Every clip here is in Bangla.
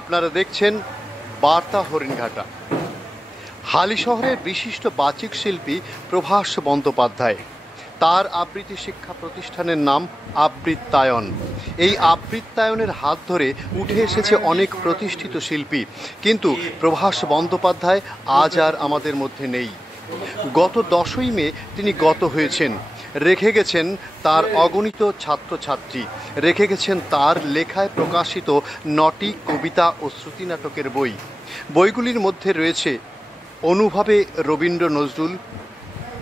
আপনারা দেখছেন বার্তা হরিণঘাটা। হালিশহরের বিশিষ্ট বাচিক শিল্পী প্রভাস বন্দ্যোপাধ্যায়, তার আবৃত্তি শিক্ষা প্রতিষ্ঠানের নাম আবৃত্তায়ন। এই আবৃত্তায়নের হাত ধরে উঠে এসেছে অনেক প্রতিষ্ঠিত শিল্পী, কিন্তু প্রভাস বন্দ্যোপাধ্যায় আজ আর আমাদের মধ্যে নেই। গত 10ই মে তিনি গত হয়েছেন। রেখে গেছেন তার অগণিত ছাত্রছাত্রী, রেখে গেছেন তার লেখায় প্রকাশিত 9টি কবিতা ও শ্রুতিনাটকের বই। বইগুলির মধ্যে রয়েছে অনুভবে রবীন্দ্র নজরুল,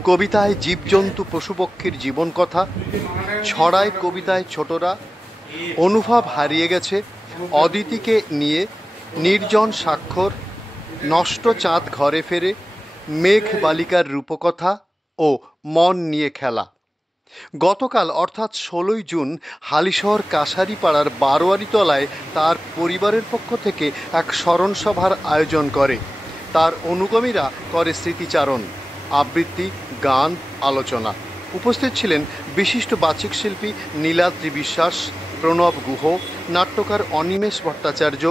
কবিতায় জীবজন্তু পশুপক্ষীর জীবন কথা, ছড়ায় কবিতায় ছোটরা, অনুভব হারিয়ে গেছে, অদিতিকে নিয়ে, নির্জন স্বাক্ষর, নষ্ট চাঁদ ঘরে ফেরে, মেঘ বালিকার রূপকথা ও মন নিয়ে খেলা। গতকাল অর্থাৎ 16ই জুন হালিশহর কাশারিপাড়ার বারোয়ারিতলায় তার পরিবারের পক্ষ থেকে এক স্মরণসভার আয়োজন করে। তার অনুগামীরা করে স্মৃতিচারণ, আবৃত্তি, গান, আলোচনা। উপস্থিত ছিলেন বিশিষ্ট বাচিক শিল্পী নীলাদ্রি বিশ্বাস, প্রণব গুহ, নাট্যকার অনিমেষ ভট্টাচার্য,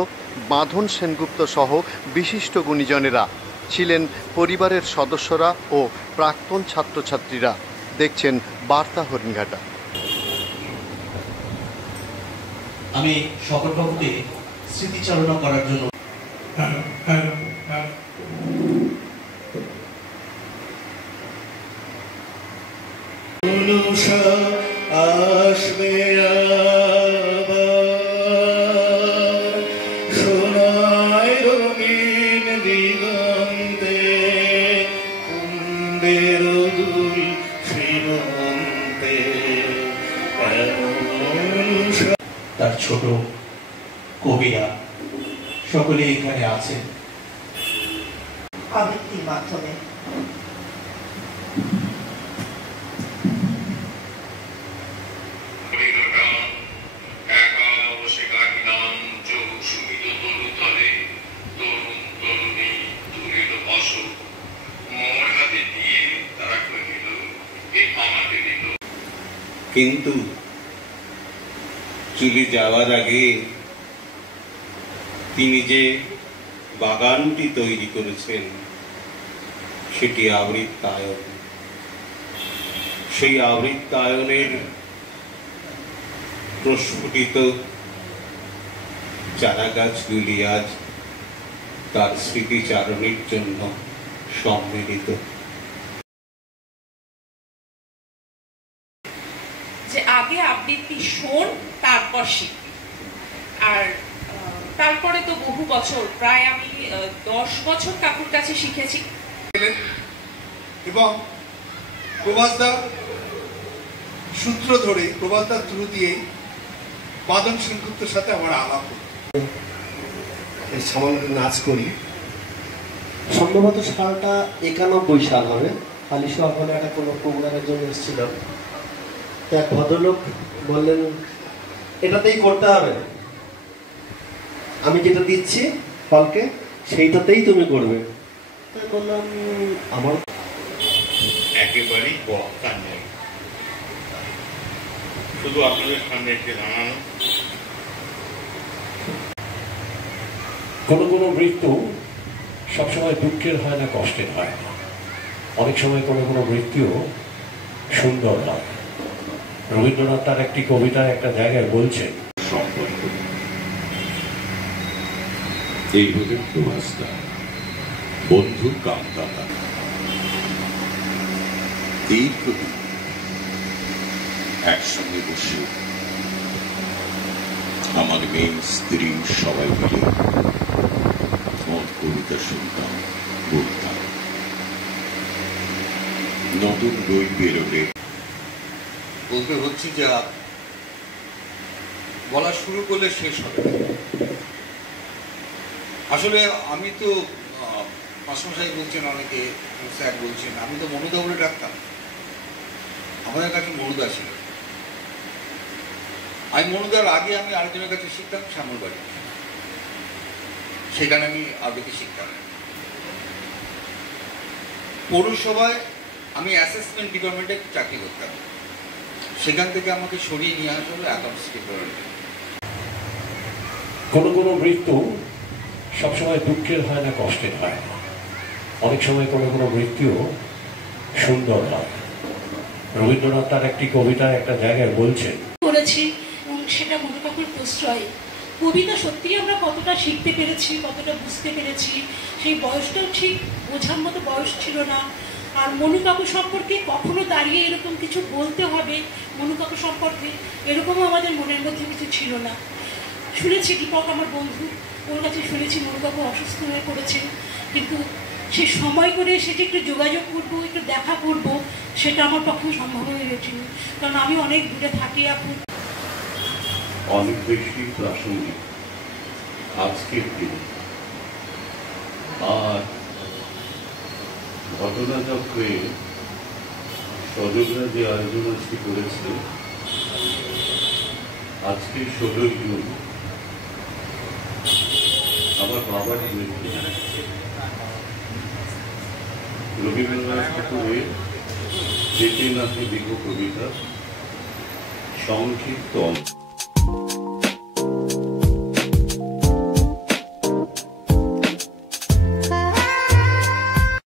বাঁধন সেনগুপ্ত সহ বিশিষ্ট গুণীজনেরা। ছিলেন পরিবারের সদস্যরা ও প্রাক্তন ছাত্রছাত্রীরা। দেখছেন বার্তা হরিণঘাটা। আমি সকল বাবুকে স্মৃতিচারণা করার জন্য আসবে সোনায় রঙিন দিগন্তে কুন্দের দুল শ্রীমন্তে। তার ছোট কবিরা সকলে এখানে আছেন আবৃত্তির মাধ্যমে। কিন্তু চলে যাওয়ার আগে তিনি যে বাগানটি তৈরি করেছেন সেটি আবৃত্তায়ন। সেই আবৃত্তায়নের প্রস্ফুটিত চারাগাছগুলি আজ তার স্মৃতিচারণের জন্য সম্মিলিত। যে আগে আবৃত্তি শোন, তারপর শিখবি। আর তারপরে তো বহু বছর, প্রায় আমি 10 বছর কাকুর কাছে শিখেছি। এবং প্রভাসদা সূত্র ধরে, প্রভাসদার থ্রু দিয়ে বাদন সেনগুপ্তের সাথে আমার আলাপ সামান্য নাচ করি। সম্ভবত সালটা 91 সাল হবে। হালিশহর হলে একটা কোনো প্রোগ্রামের জন্য এসেছিলাম। এক ভদ্রলোক বললেন এটাতেই করতে হবে, আমি যেটা দিচ্ছি হলকে সেইটাতেই তুমি করবে। তাই বললাম আমার একেবারেই বক্তা নয়, শুধু আপনাদের সামনে এসে জানানো। কোনো কোনো মৃত্যু সবসময় দুঃখের হয় না, কষ্টের হয় না। অনেক সময় কোনো কোনো মৃত্যুও সুন্দর হয়। রবীন্দ্রনাথ তার একটি কবিতায় একটা জায়গায় বলছেন, সম্পর্ক এই হলেন প্রভাসদা, বন্ধু কামদাতা। এই প্রতি একসঙ্গে বসে আমার মেয়ে, স্ত্রী সবাই মিলে কবিতা শুনতাম, বলতাম। নতুন বই বেরোলে বলতে হচ্ছে যা বলা শুরু করলে শেষ হবে। আসলে আমি তো মাস্টারমশাই বলছেন, অনেকে স্যার বলছেন, আমি তো মনুদা বলে ডাকতাম। আমাদের কাছে মনুদা ছিল। আমি মনুদার আগে আমি আরেকজনের কাছে শিখতাম, শ্যামল বাড়ি। সেখানে আমি আবৃত্তি শিখতাম। পৌরসভায় আমি অ্যাসেসমেন্ট ডিপার্টমেন্টে চাকরি করতাম। সেখান থেকে আমাকে সরিয়ে নিয়ে আসা হলো অ্যাকাউন্টস ডিপার্টমেন্টে। কোনো কোনো মৃত্যু সবসময় দুঃখের হয় না, কষ্টের হয় না। অনেক সময় কোনো কোনো মৃত্যুও সুন্দর হয়। রবীন্দ্রনাথ তার একটি কবিতায় একটা জায়গায় বলছেন, করেছি এবং সেটা মনুকাকুর প্রশ্রয়। কবিতা সত্যিই আমরা কতটা শিখতে পেরেছি, কতটা বুঝতে পেরেছি, সেই বয়সটাও ঠিক বোঝার মতো বয়স ছিল না। আর মনুকাকু সম্পর্কে কখনো দাঁড়িয়ে এরকম কিছু বলতে হবে মনুকাকু সম্পর্কে, এরকমও আমাদের মনের মধ্যে কিছু ছিল না। শুনেছি দীপক আমার বন্ধু, ওর কাছে শুনেছি মনুকাকু অসুস্থ হয়ে পড়েছে, কিন্তু সে সময় করে সেটা একটু যোগাযোগ করবো, একটু দেখা করবো, সেটা আমার পক্ষে সম্ভব হয়ে ওঠেনি, কারণ আমি অনেক দূরে থাকি এখন। অনেক বেশি প্রাসঙ্গিক আজকের দিনে। আর ঘটনাচক্রে সদররা যে আয়োজন আজকে করেছে, আজকে 16ই জুন আমার বাবার মৃত্যু। রবীন্দ্রনাথ ঠাকুরের যেতে নাথে বিহ কবিতা সংক্ষিপ্ত অংশ।